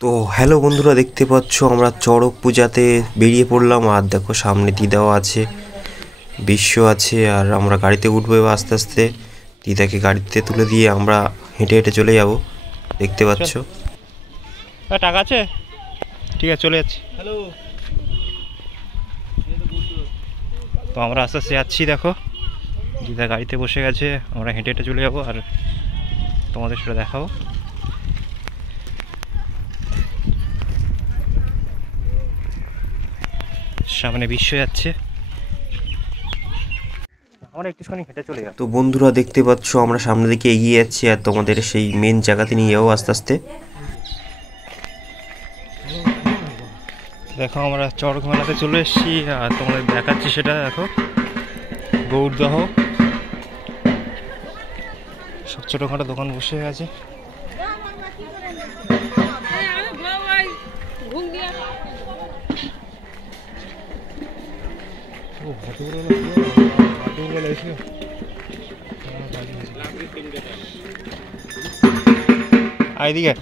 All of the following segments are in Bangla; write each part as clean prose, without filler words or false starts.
তো হ্যালো বন্ধুরা, দেখতে পাচ্ছ আমরা চড়ক পূজাতে বেরিয়ে পড়লাম। আর দেখো সামনে দিদাও আছে, বিশ্ব আছে, আর আমরা গাড়িতে উঠবো এবার আস্তে আস্তে। দিদাকে গাড়িতে তুলে দিয়ে আমরা হেঁটে হেঁটে চলে যাব। দেখতে পাচ্ছ টাকা আছে, ঠিক আছে চলে যাচ্ছি। হ্যালো, তো আমরা আস্তে আস্তে যাচ্ছি। দেখো দিদা গাড়িতে বসে গেছে, আমরা হেঁটে হেঁটে চলে যাবো আর তোমাদের সেটা দেখাবো। সামনে বিশ্ব যাচ্ছে, আমরা একটুখানি হেঁটে চলে যাবো। তো বন্ধুরা দেখতে পাচ্ছ আমরা সামনের দিকে এগিয়ে যাচ্ছি আর তোমাদের সেই মেন জায়গাতে নিয়ে যাবো আস্তে আস্তে। দেখো আমরা চড়ক মেলাতে চলে এসেছি আর তোমাদের দেখাচ্ছি সেটা। দেখো গৌরদহ সব ছোটোখাটো দোকান বসে গেছে। এইদিকে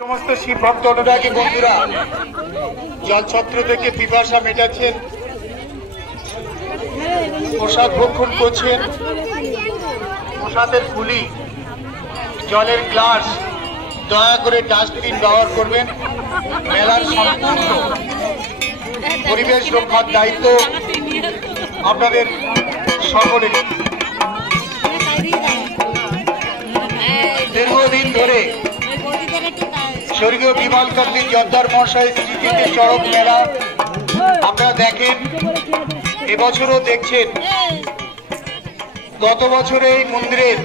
সমস্ত শিব ভক্ত অনুরাগী বন্ধুরা জলছত্র থেকে পিপাসা মেটাচ্ছেন, প্রসাদ ভক্ষণ করছেন। প্রসাদের ফুলি, জলের গ্লাস দয়া করে ডাস্টবিন ব্যবহার করবেন। মেলার সম্পূর্ণ পরিবেশ রক্ষার দায়িত্ব আপনাদের সকলের। দীর্ঘদিন ধরে স্বর্গীয় বিমলকান্তি জর্দার মহাশয়ের স্মৃতিতে চড়ক মেলা আপনারা দেখেন, এবছরও দেখছেন। গত বছরে এই মন্দিরের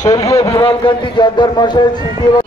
স্বর্গীয় বিমলকান্তি জর্দার মহাশয়ের স্মৃতি এবং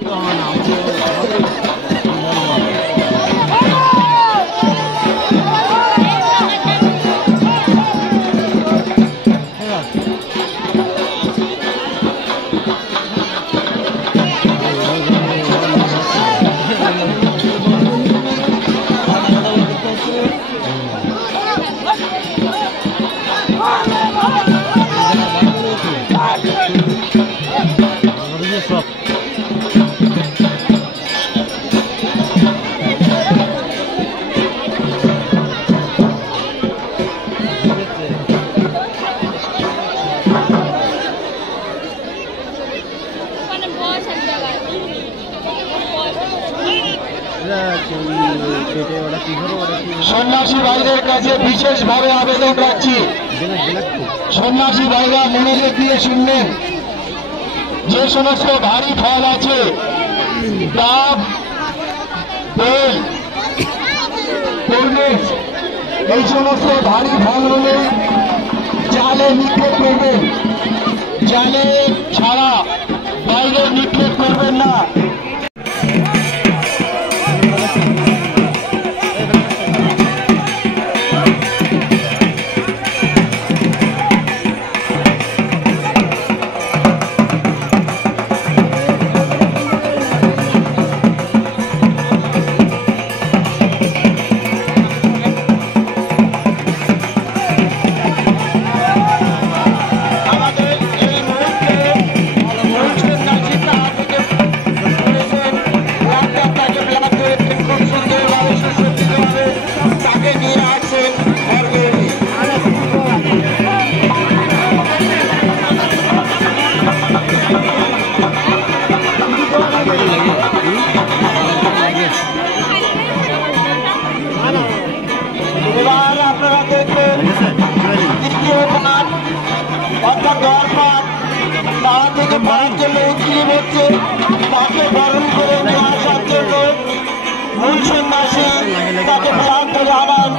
সন্ন্যাসী ভাইদের কাছে বিশেষভাবে আবেদন রাখছি। সন্ন্যাসী ভাইরা মনোযোগ দিয়ে শুনবেন। যে সমস্ত ভারী ফল আছে, ডাব, বেল, তরমুজ, এই সমস্ত ভারী ফলগুলো জালে নিক্ষেপ করবেন। জালে ছাড়া বাইরে নিক্ষেপ করবেন না। আমাদের এই মুহূর্তে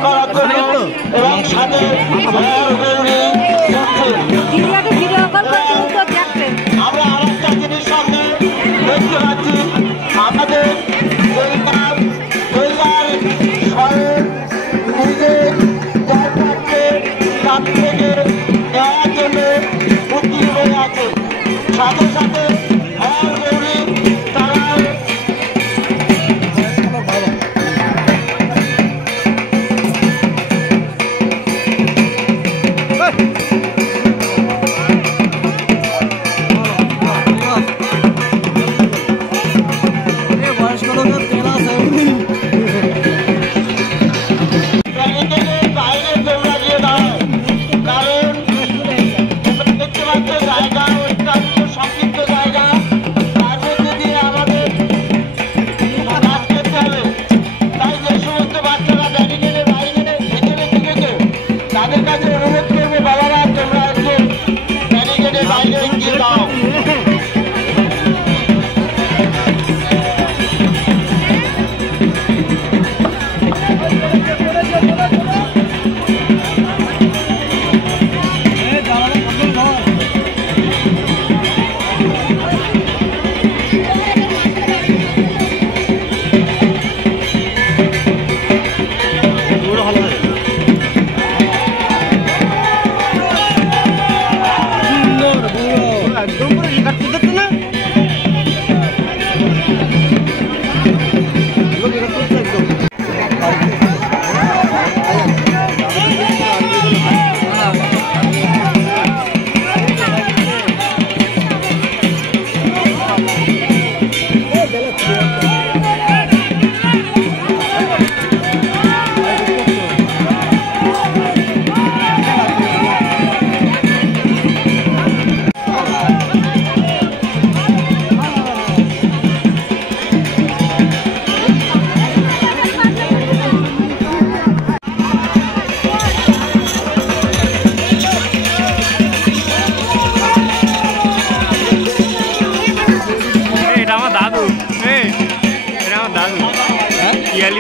করার জন্য এবং সাথে আমরা আর একটা জিনিস সামনে দেখতে পাচ্ছি, আমাদের নিজের কাছ থেকে নেওয়ার জন্য উদ্যোগী হয়ে আছে। সাথে সাথে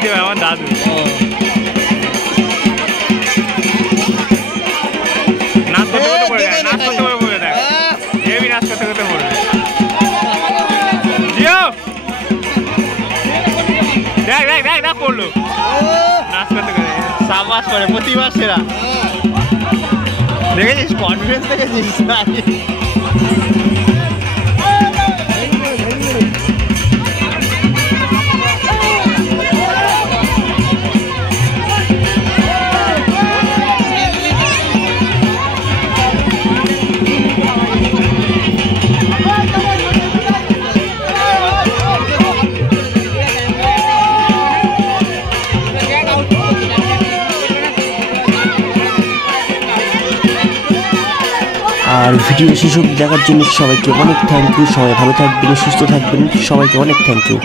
তারা দাদু নাচ করতে করতে পড়ে যায়, নাচ করতে করতে পড়ে দেখ, হেভি নাচ করতে করতে পড়ে জিও দেখ দেখ দেখ দেখ পড়লো নাচ করতে করে সাবাস করে প্রতিবার সেরা দেখেছিস, কনফিডেন্স দেখেছিস। আর ভিডিও শেষ অবধি দেখার জন্য সবাইকে অনেক থ্যাংক ইউ। সবাই ভালো থাকবেন, সুস্থ থাকবেন, সবাইকে অনেক থ্যাংক ইউ।